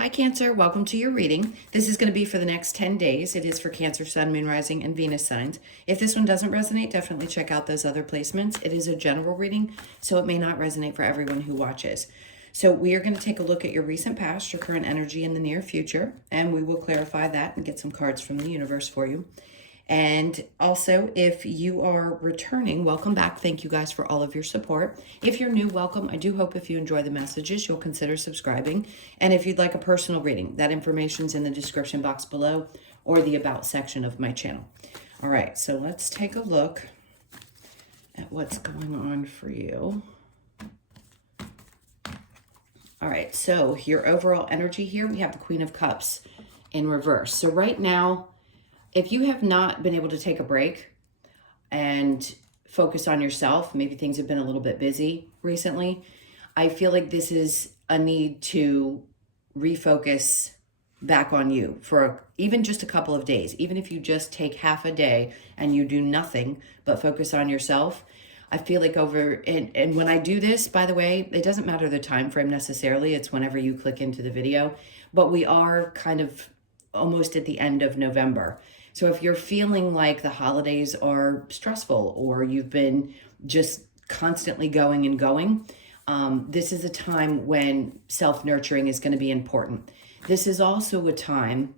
Hi Cancer, welcome to your reading. This is going to be for the next 10 days. It is for Cancer, Sun, Moon, Rising, and Venus signs. If this one doesn't resonate, definitely check out those other placements. It is a general reading, so it may not resonate for everyone who watches. So we are going to take a look at your recent past, your current energy in the near future, and we will clarify that and get some cards from the universe for you. And also, if you are returning, welcome back. Thank you guys for all of your support. If you're new, welcome. I do hope if you enjoy the messages, you'll consider subscribing. And if you'd like a personal reading, that information's in the description box below or the About section of my channel. All right, so let's take a look at what's going on for you. All right, so your overall energy here, we have the Queen of Cups in reverse. So right now, if you have not been able to take a break and focus on yourself, maybe things have been a little bit busy recently, I feel like this is a need to refocus back on you for even just a couple of days. Even if you just take half a day and you do nothing but focus on yourself, I feel like and when I do this, by the way, it doesn't matter the time frame necessarily. It's whenever you click into the video, but we are kind of almost at the end of November. So if you're feeling like the holidays are stressful or you've been just constantly going and going, this is a time when self-nurturing is going to be important. This is also a time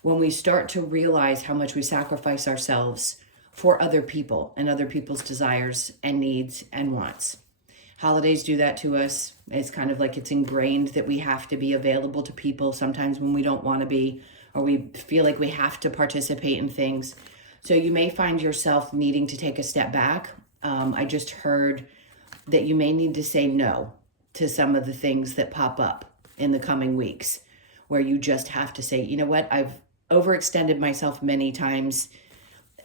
when we start to realize how much we sacrifice ourselves for other people and other people's desires and needs and wants. Holidays do that to us. It's kind of like it's ingrained that we have to be available to people sometimes when we don't want to be, or we feel like we have to participate in things. So you may find yourself needing to take a step back. I just heard that you may need to say no to some of the things that pop up in the coming weeks, where you just have to say, you know what, I've overextended myself many times,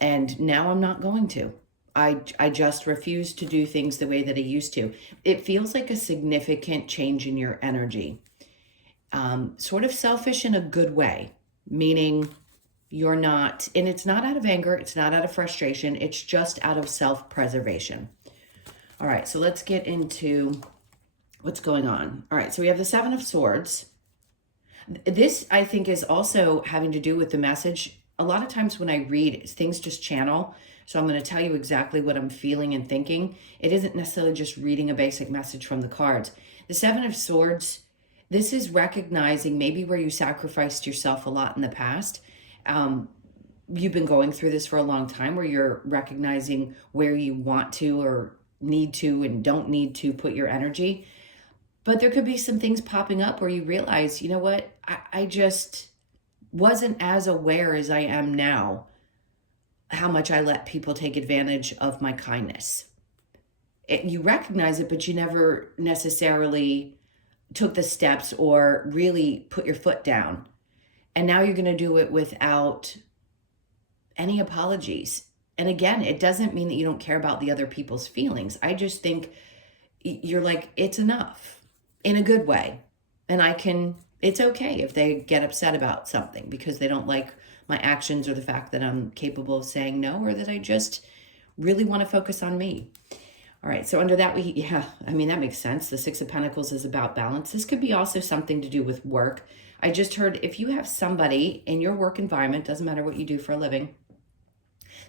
and now I'm not going to. I just refuse to do things the way that I used to. It feels like a significant change in your energy. Sort of selfish in a good way, meaning you're not, and it's not out of anger, it's not out of frustration, it's just out of self-preservation. All right, so let's get into what's going on. All right, so we have the Seven of Swords. This, I think, is also having to do with the message. A lot of times when I read, things just channel. So I'm going to tell you exactly what I'm feeling and thinking. It isn't necessarily just reading a basic message from the cards. The Seven of Swords, this is recognizing maybe where you sacrificed yourself a lot in the past. You've been going through this for a long time, where you're recognizing where you want to or need to and don't need to put your energy. But there could be some things popping up where you realize, you know what, I just wasn't as aware as I am now how much I let people take advantage of my kindness. You recognize it, but you never necessarily took the steps or really put your foot down. And now you're going to do it without any apologies. And again, it doesn't mean that you don't care about the other people's feelings. I just think you're like, it's enough in a good way. And it's okay if they get upset about something because they don't like my actions or the fact that I'm capable of saying no, or that I just really want to focus on me. All right, so under that, that makes sense. The Six of Pentacles is about balance. This could be also something to do with work. I just heard if you have somebody in your work environment, doesn't matter what you do for a living,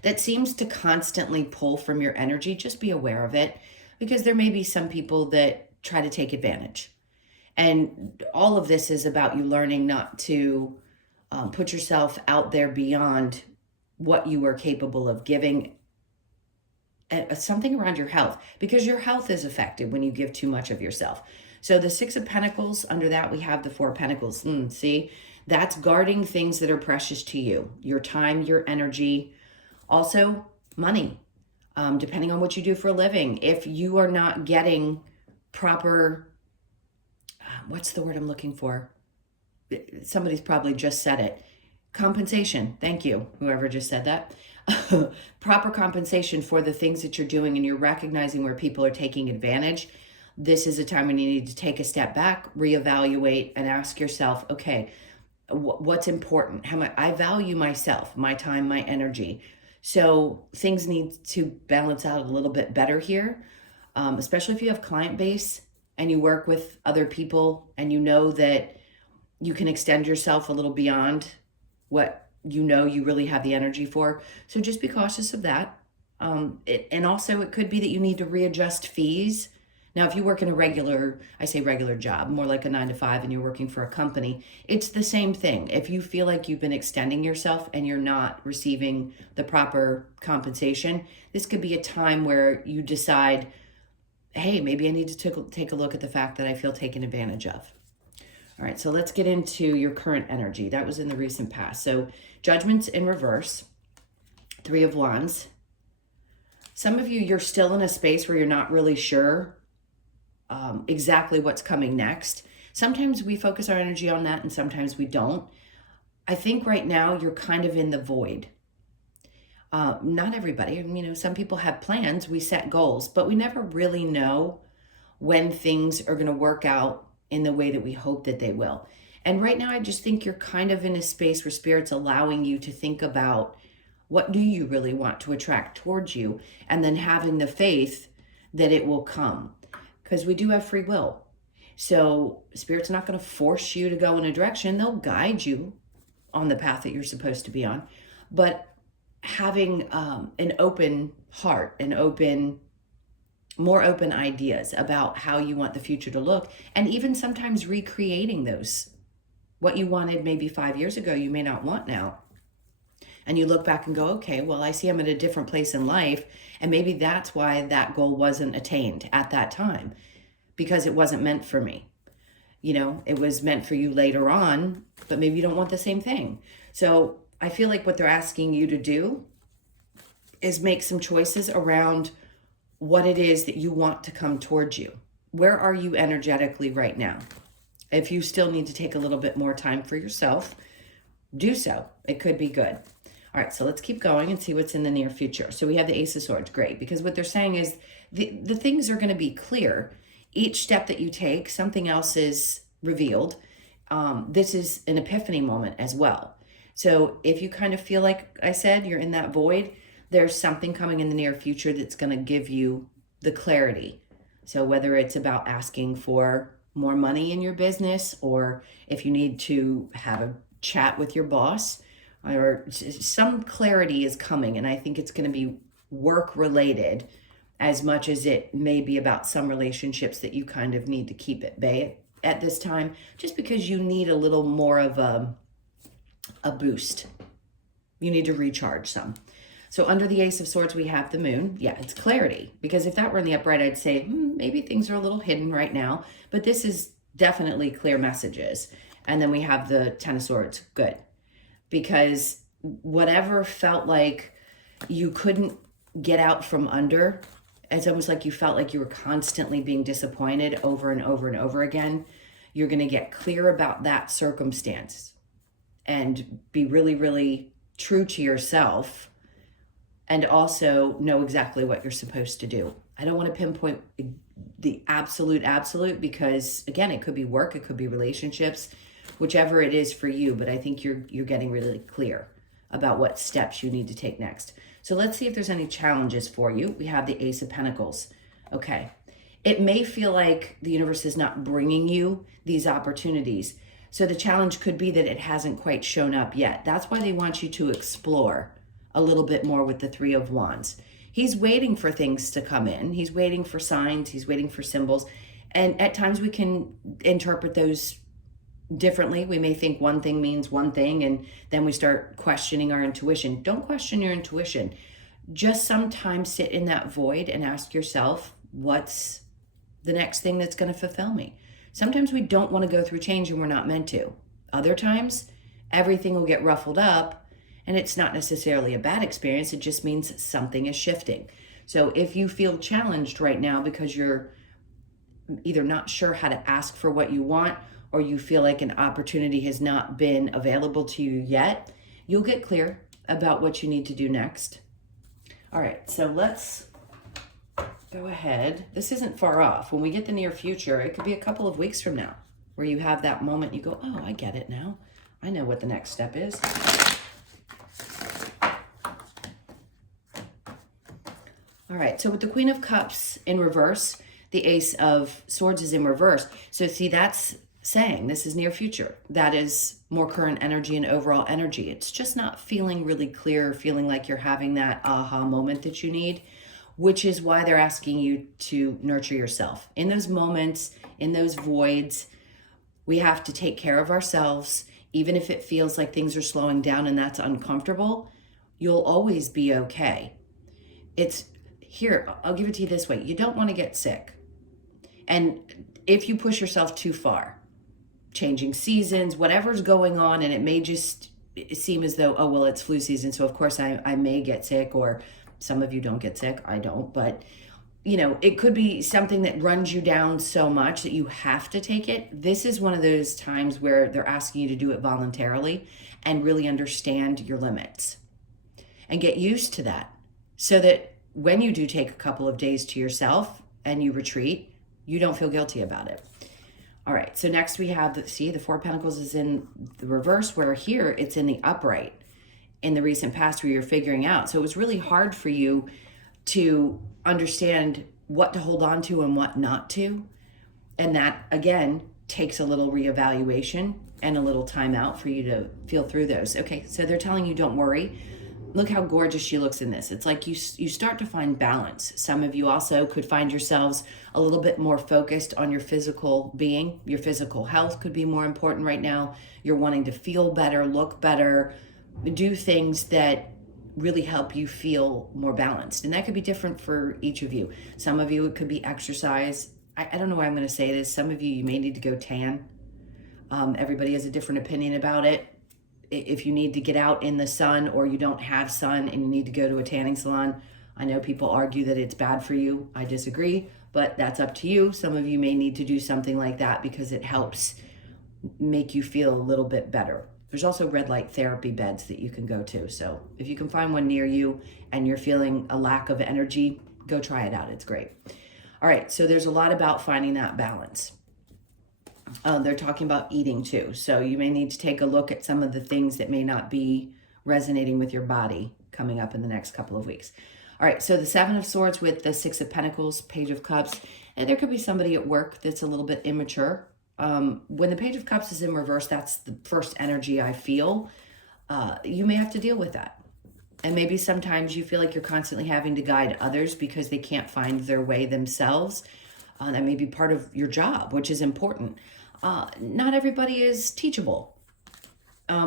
that seems to constantly pull from your energy, just be aware of it, because there may be some people that try to take advantage. And all of this is about you learning not to put yourself out there beyond what you are capable of giving. Something around your health, because your health is affected when you give too much of yourself. So the Six of Pentacles, under that we have the Four of Pentacles. See, that's guarding things that are precious to you, your time, your energy, also money, depending on what you do for a living. If you are not getting proper, what's the word I'm looking for? Somebody's probably just said it. Compensation. Thank you, whoever just said that. Proper compensation for the things that you're doing, and you're recognizing where people are taking advantage. This is a time when you need to take a step back, reevaluate, and ask yourself, okay, what's important? I value myself, my time, my energy. So things need to balance out a little bit better here, especially if you have client base and you work with other people and you know that you can extend yourself a little beyond what you know you really have the energy for. So just be cautious of that. And also it could be that you need to readjust fees. Now, if you work in a regular, I say regular job, more like a 9 to 5, and you're working for a company, it's the same thing. If you feel like you've been extending yourself and you're not receiving the proper compensation, this could be a time where you decide, hey, maybe I need to take a look at the fact that I feel taken advantage of. All right, so let's get into your current energy. That was in the recent past. So Judgment's in reverse, 3 of Wands. Some of you, you're still in a space where you're not really sure exactly what's coming next. Sometimes we focus our energy on that and sometimes we don't. I think right now you're kind of in the void. Not everybody, you know, some people have plans, we set goals, but we never really know when things are going to work out in the way that we hope that they will. And right now, I just think you're kind of in a space where Spirit's allowing you to think about what do you really want to attract towards you, and then having the faith that it will come. Because we do have free will. So Spirit's not going to force you to go in a direction. They'll guide you on the path that you're supposed to be on. But having an open heart, more open ideas about how you want the future to look, and even sometimes recreating those. What you wanted maybe 5 years ago, you may not want now. And you look back and go, okay, well, I see I'm at a different place in life, and maybe that's why that goal wasn't attained at that time, because it wasn't meant for me. You know, it was meant for you later on, but maybe you don't want the same thing. So I feel like what they're asking you to do is make some choices around what it is that you want to come towards you. Where are you energetically right now? If you still need to take a little bit more time for yourself, do so. It could be good. All right, so let's keep going and see what's in the near future. So we have the Ace of Swords, great, because what they're saying is the things are going to be clear. Each step that you take, something else is revealed. This is an epiphany moment as well. So if you kind of feel like I said, you're in that void, there's something coming in the near future that's going to give you the clarity. So whether it's about asking for more money in your business, or if you need to have a chat with your boss, or some clarity is coming. And I think it's going to be work related as much as it may be about some relationships that you kind of need to keep at bay at this time, just because you need a little more of a boost. You need to recharge some. So under the Ace of Swords, we have the Moon. Yeah, it's clarity. Because if that were in the upright, I'd say, maybe things are a little hidden right now. But this is definitely clear messages. And then we have the Ten of Swords. Good. Because whatever felt like you couldn't get out from under, it's almost like you felt like you were constantly being disappointed over and over and over again. You're going to get clear about that circumstance and be really, really true to yourself, and also know exactly what you're supposed to do. I don't want to pinpoint the absolute, because again, it could be work, it could be relationships, whichever it is for you, but I think you're getting really clear about what steps you need to take next. So let's see if there's any challenges for you. We have the Ace of Pentacles. Okay. It may feel like the universe is not bringing you these opportunities. So the challenge could be that it hasn't quite shown up yet. That's why they want you to explore a little bit more with the Three of Wands. He's waiting for things to come in. He's waiting for signs. He's waiting for symbols. And at times we can interpret those differently. We may think one thing means one thing, and then we start questioning our intuition. Don't question your intuition. Just sometimes sit in that void and ask yourself, what's the next thing that's going to fulfill me? Sometimes we don't want to go through change and we're not meant to. Other times, everything will get ruffled up, and it's not necessarily a bad experience. It just means something is shifting. So if you feel challenged right now because you're either not sure how to ask for what you want, or you feel like an opportunity has not been available to you yet, you'll get clear about what you need to do next. All right, so let's go ahead. This isn't far off. When we get the near future, it could be a couple of weeks from now where you have that moment, you go, oh, I get it now. I know what the next step is. All right, so with the Queen of Cups in reverse, the Ace of Swords is in reverse. So see, that's saying. This is near future. That is more current energy and overall energy. It's just not feeling really clear, feeling like you're having that aha moment that you need, which is why they're asking you to nurture yourself. In those moments, in those voids, we have to take care of ourselves. Even if it feels like things are slowing down and that's uncomfortable, you'll always be okay. It's here, I'll give it to you this way. You don't want to get sick. And if you push yourself too far, changing seasons, whatever's going on, and it may just seem as though, oh, well, it's flu season, so of course I may get sick, or some of you don't get sick, I don't, but it could be something that runs you down so much that you have to take it. This is one of those times where they're asking you to do it voluntarily and really understand your limits and get used to that, so that when you do take a couple of days to yourself and you retreat, you don't feel guilty about it. All right, so next we have, the Four of Pentacles is in the reverse, where here it's in the upright in the recent past where you're figuring out. So it was really hard for you to understand what to hold on to and what not to. And that, again, takes a little reevaluation and a little time out for you to feel through those. Okay, so they're telling you don't worry. Look how gorgeous she looks in this. It's like you start to find balance. Some of you also could find yourselves a little bit more focused on your physical being. Your physical health could be more important right now. You're wanting to feel better, look better, do things that really help you feel more balanced. And that could be different for each of you. Some of you, it could be exercise. I don't know why I'm going to say this. Some of you may need to go tan. Everybody has a different opinion about it. If you need to get out in the sun, or you don't have sun and you need to go to a tanning salon, I know people argue that it's bad for you. I disagree, but that's up to you. Some of you may need to do something like that because it helps make you feel a little bit better. There's also red light therapy beds that you can go to. So if you can find one near you and you're feeling a lack of energy, go try it out. It's great. All right, so there's a lot about finding that balance. They're talking about eating too. So you may need to take a look at some of the things that may not be resonating with your body coming up in the next couple of weeks. All right, so the Seven of Swords with the Six of Pentacles, Page of Cups, and there could be somebody at work that's a little bit immature. When the Page of Cups is in reverse, that's the first energy I feel. You may have to deal with that. And maybe sometimes you feel like you're constantly having to guide others because they can't find their way themselves. That may be part of your job, which is important. Not everybody is teachable.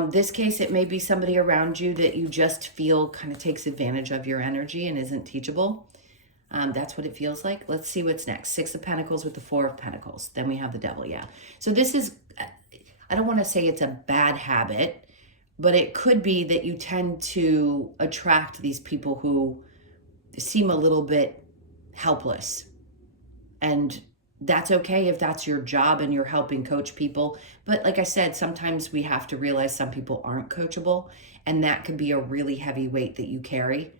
This case, it may be somebody around you that you just feel kind of takes advantage of your energy and isn't teachable. That's what it feels like. Let's see what's next. Six of Pentacles with the Four of Pentacles. Then we have the Devil, yeah. So this is, I don't want to say it's a bad habit, but it could be that you tend to attract these people who seem a little bit helpless. And that's okay if that's your job and you're helping coach people. But like I said, sometimes we have to realize some people aren't coachable, and that could be a really heavy weight that you carry.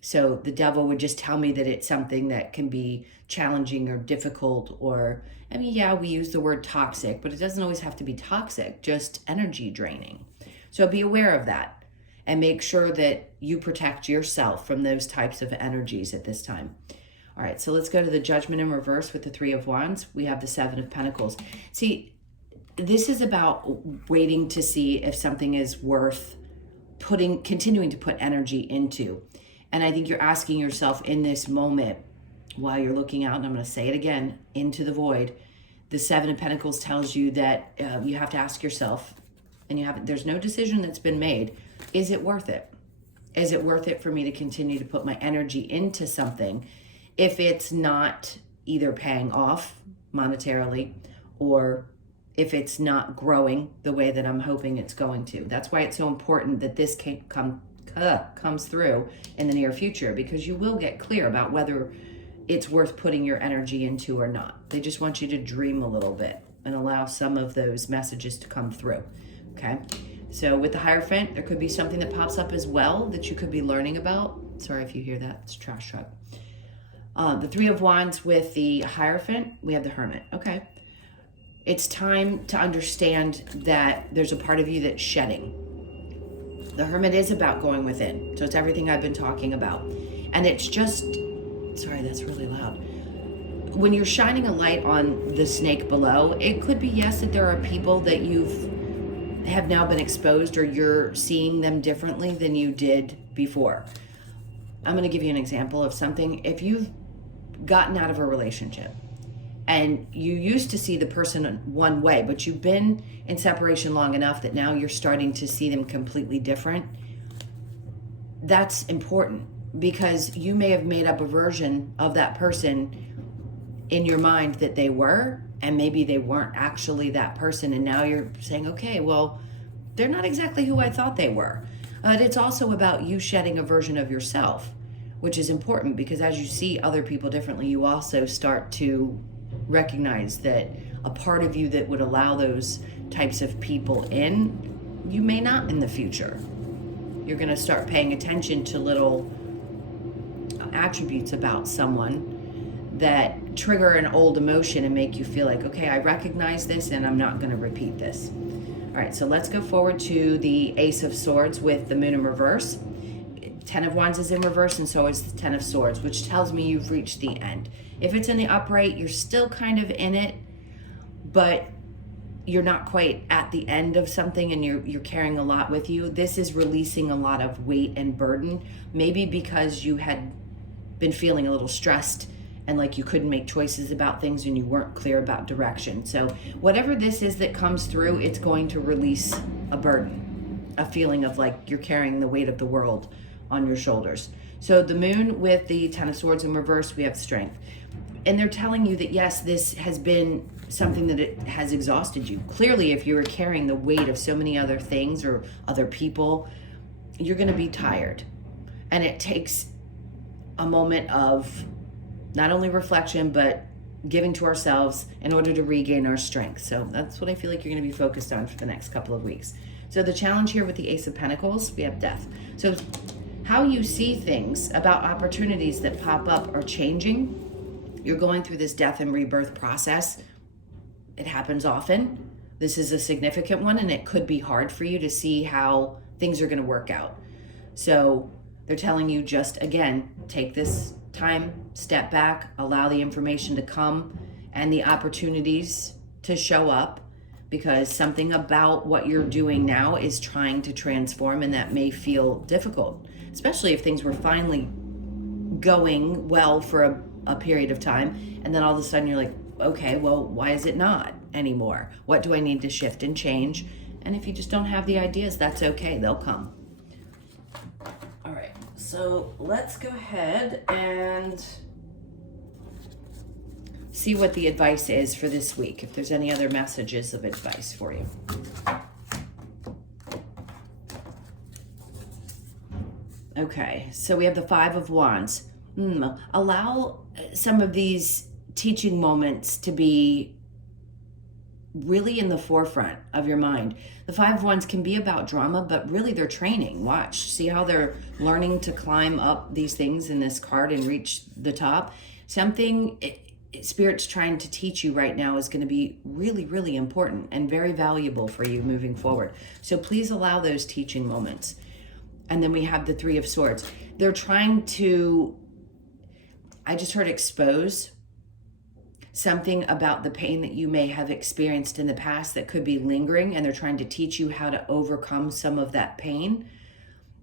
So the Devil would just tell me that it's something that can be challenging or difficult, or, I mean, yeah, we use the word toxic, but it doesn't always have to be toxic, just energy draining. So be aware of that and make sure that you protect yourself from those types of energies at this time. All right, so let's go to the Judgment in reverse with the Three of Wands. We have the Seven of Pentacles. See, this is about waiting to see if something is worth continuing to put energy into. And I think you're asking yourself in this moment, while you're looking out, and I'm going to say it again, into the void, the Seven of Pentacles tells you that you have to ask yourself, and there's no decision that's been made, is it worth it? Is it worth it for me to continue to put my energy into something if it's not either paying off monetarily, or if it's not growing the way that I'm hoping it's going to? That's why it's so important that this comes through in the near future, because you will get clear about whether it's worth putting your energy into or not. They just want you to dream a little bit and allow some of those messages to come through, okay? So with the Hierophant, there could be something that pops up as well that you could be learning about. Sorry if you hear that, it's a trash truck. The Three of Wands with the Hierophant, we have the Hermit. Okay. It's time to understand that there's a part of you that's shedding. The Hermit is about going within. So it's everything I've been talking about. And it's just, sorry, that's really loud. when you're shining a light on the snake below, it could be, yes, that there are people that have now been exposed, or you're seeing them differently than you did before. I'm going to give you an example of something. If you've gotten out of a relationship and you used to see the person one way, but you've been in separation long enough that now you're starting to see them completely different, that's important, because you may have made up a version of that person in your mind that they were, and maybe they weren't actually that person. And now you're saying, okay, well, they're not exactly who I thought they were. But it's also about you shedding a version of yourself, which is important, because as you see other people differently, you also start to recognize that a part of you that would allow those types of people in, you may not in the future. You're going to start paying attention to little attributes about someone that trigger an old emotion and make you feel like, okay, I recognize this and I'm not going to repeat this. All right, so let's go forward to the Ace of Swords with the Moon in reverse. 10 of Wands is in reverse, and so is the 10 of Swords, which tells me you've reached the end. If it's in the upright, you're still kind of in it, but you're not quite at the end of something, and you're carrying a lot with you. This is releasing a lot of weight and burden, maybe because you had been feeling a little stressed and like you couldn't make choices about things and you weren't clear about direction. So whatever this is that comes through, it's going to release a burden, a feeling of like you're carrying the weight of the world on your shoulders. So the Moon with the 10 of Swords in reverse, we have strength. And they're telling you that, yes, this has been something that it has exhausted you. Clearly, if you were carrying the weight of so many other things or other people, you're going to be tired. And it takes a moment of not only reflection, but giving to ourselves in order to regain our strength. So that's what I feel like you're going to be focused on for the next couple of weeks. So the challenge here with the Ace of Pentacles, we have death. So how you see things about opportunities that pop up are changing. You're going through this death and rebirth process. It happens often. This is a significant one, and it could be hard for you to see how things are going to work out. So they're telling you, just again, take this time, step back, allow the information to come and the opportunities to show up, because something about what you're doing now is trying to transform, and that may feel difficult, especially if things were finally going well for a period of time, and then all of a sudden you're like, okay, well, why is it not anymore? What do I need to shift and change? And if you just don't have the ideas, that's okay, they'll come. All right, so let's go ahead and see what the advice is for this week, if there's any other messages of advice for you. Okay, so we have the 5 of Wands. Allow some of these teaching moments to be really in the forefront of your mind. The 5 of Wands can be about drama, but really they're training. Watch, see how they're learning to climb up these things in this card and reach the top. Something Spirit's trying to teach you right now is going to be really, really important and very valuable for you moving forward. So please allow those teaching moments. And then we have the 3 of Swords. They're trying to, I just heard, expose something about the pain that you may have experienced in the past that could be lingering, and they're trying to teach you how to overcome some of that pain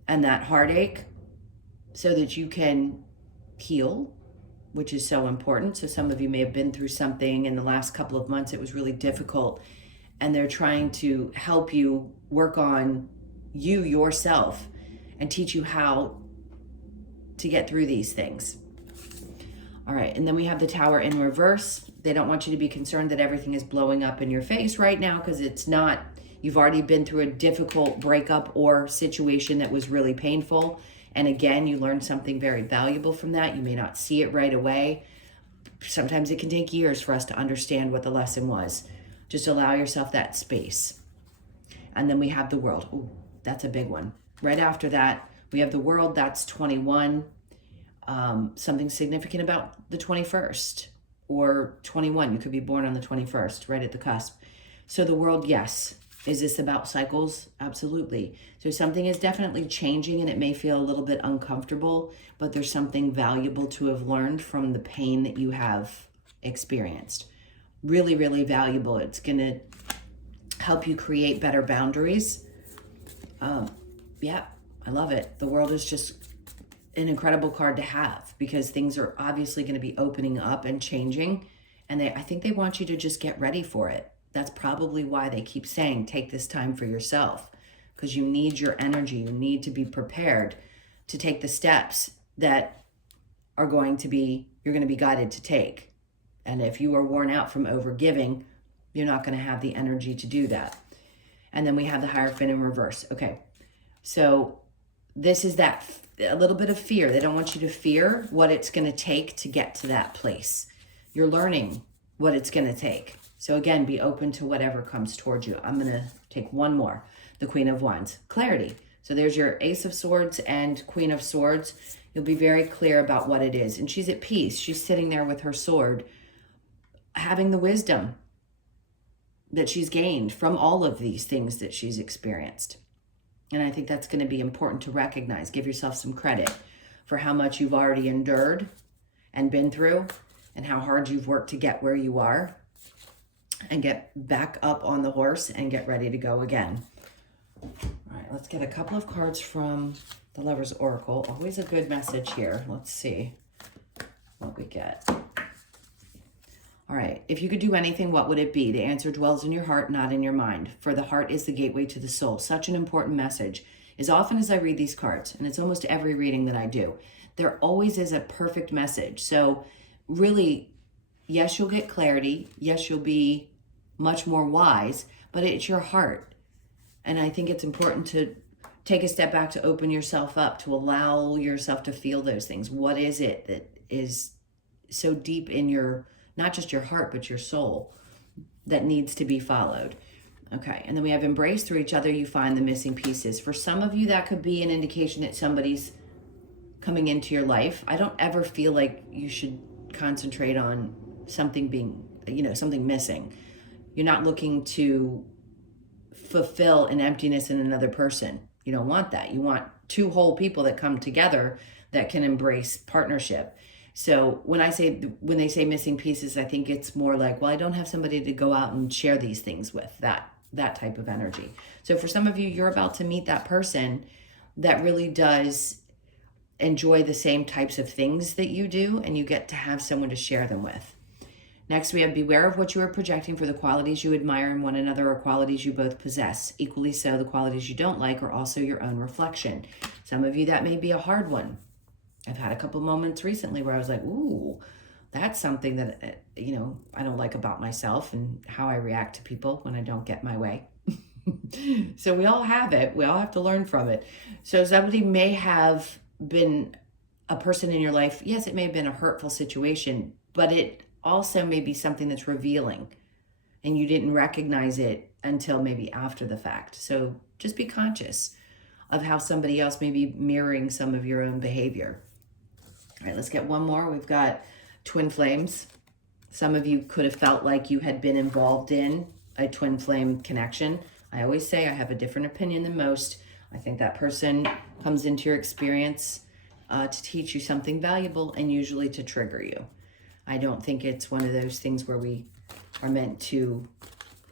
and that heartache so that you can heal, which is so important. So some of you may have been through something in the last couple of months. It was really difficult, and they're trying to help you work on you yourself and teach you how to get through these things. All right, and then we have the Tower in reverse. They don't want you to be concerned that everything is blowing up in your face right now, because it's not. You've already been through a difficult breakup or situation that was really painful. And again, you learned something very valuable from that. You may not see it right away. Sometimes it can take years for us to understand what the lesson was. Just allow yourself that space. And then we have the World. Ooh, that's a big one. Right after that, we have the World. That's 21. Something significant about the 21st or 21. You could be born on the 21st, right at the cusp. So the World, yes. Is this about cycles? Absolutely. So something is definitely changing, and it may feel a little bit uncomfortable, but there's something valuable to have learned from the pain that you have experienced. Really, really valuable. It's going to help you create better boundaries. Yeah, I love it. The world is just an incredible card to have because things are obviously going to be opening up and changing. And I think they want you to just get ready for it. That's probably why they keep saying, take this time for yourself, because you need your energy. You need to be prepared to take the steps that are going to be, you're going to be guided to take. And if you are worn out from overgiving, you're not going to have the energy to do that. And then we have the Hierophant in reverse. Okay, so this is that a little bit of fear. They don't want you to fear what it's going to take to get to that place. You're learning what it's going to take. So again, be open to whatever comes towards you. I'm going to take one more. The Queen of Wands. Clarity. So there's your Ace of Swords and Queen of Swords. You'll be very clear about what it is. And she's at peace. She's sitting there with her sword, having the wisdom that she's gained from all of these things that she's experienced. And I think that's going to be important to recognize. Give yourself some credit for how much you've already endured and been through and how hard you've worked to get where you are and get back up on the horse and get ready to go again. All right, let's get a couple of cards from the Lover's Oracle. Always a good message here. Let's see what we get. All right, if you could do anything, what would it be? The answer dwells in your heart, not in your mind. For the heart is the gateway to the soul. Such an important message. As often as I read these cards, and it's almost every reading that I do, there always is a perfect message. So really, yes, you'll get clarity. Yes, you'll be much more wise, but it's your heart. And I think it's important to take a step back to open yourself up, to allow yourself to feel those things. What is it that is so deep in your, not just your heart, but your soul, that needs to be followed? Okay, and then we have embrace through each other, you find the missing pieces. For some of you, that could be an indication that somebody's coming into your life. I don't ever feel like you should concentrate on something being, something missing. You're not looking to fulfill an emptiness in another person. You don't want that. You want two whole people that come together that can embrace partnership. So when they say missing pieces, I think it's more like, well, I don't have somebody to go out and share these things with, that type of energy. So for some of you, you're about to meet that person that really does enjoy the same types of things that you do, and you get to have someone to share them with. Next, we have beware of what you are projecting, for the qualities you admire in one another are qualities you both possess. Equally so, the qualities you don't like are also your own reflection. Some of you, that may be a hard one. I've had a couple moments recently where I was like, ooh, that's something that, I don't like about myself and how I react to people when I don't get my way. So we all have it. We all have to learn from it. So somebody may have been a person in your life. Yes, it may have been a hurtful situation, but it also may be something that's revealing and you didn't recognize it until maybe after the fact. So just be conscious of how somebody else may be mirroring some of your own behavior. All right, let's get one more. We've got twin flames. Some of you could have felt like you had been involved in a twin flame connection. I always say I have a different opinion than most. I think that person comes into your experience to teach you something valuable and usually to trigger you. I don't think it's one of those things where we are meant to,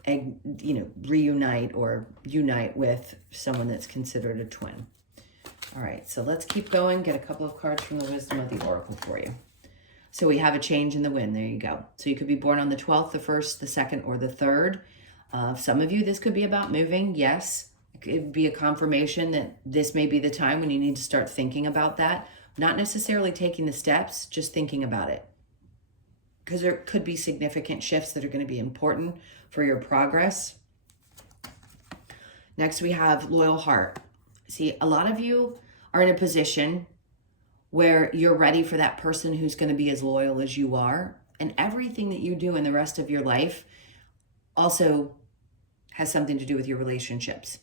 reunite or unite with someone that's considered a twin. All right, so let's keep going. Get a couple of cards from the Wisdom of the Oracle for you. So we have a change in the wind. There you go. So you could be born on the 12th, the 1st, the 2nd, or the 3rd. Some of you, this could be about moving. Yes, it could be a confirmation that this may be the time when you need to start thinking about that. Not necessarily taking the steps, just thinking about it. Because there could be significant shifts that are going to be important for your progress. Next, we have loyal heart. See, a lot of you are in a position where you're ready for that person who's going to be as loyal as you are. And everything that you do in the rest of your life also has something to do with your relationships.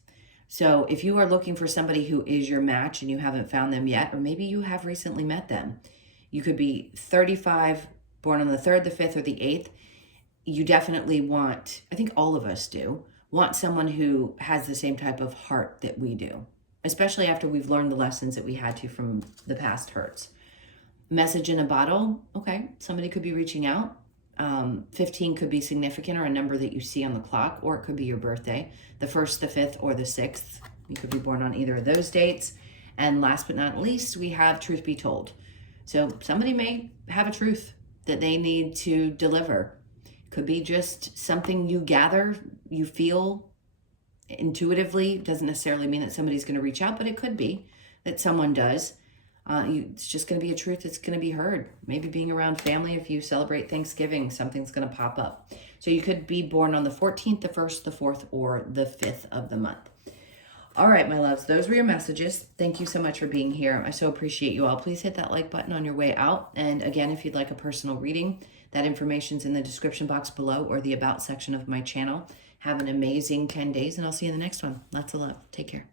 So if you are looking for somebody who is your match and you haven't found them yet, or maybe you have recently met them, you could be 35, born on the 3rd, the 5th, or the 8th. You definitely want, I think all of us do, want someone who has the same type of heart that we do, especially after we've learned the lessons that we had to from the past hurts. Message in a bottle. Okay, somebody could be reaching out. 15 could be significant or a number that you see on the clock, or it could be your birthday, the 1st, the 5th, or the 6th. You could be born on either of those dates. And last but not least, we have truth be told. So somebody may have a truth that they need to deliver. Could be just something you gather, you feel intuitively. Doesn't necessarily mean that somebody's going to reach out, but it could be that someone does. It's just going to be a truth that's going to be heard. Maybe being around family, if you celebrate Thanksgiving, something's going to pop up. So you could be born on the 14th, the 1st, the 4th, or the 5th of the month. All right, my loves, those were your messages. Thank you so much for being here. I so appreciate you all. Please hit that like button on your way out. And again, if you'd like a personal reading, that information's in the description box below or the about section of my channel. Have an amazing 10 days, and I'll see you in the next one. Lots of love. Take care.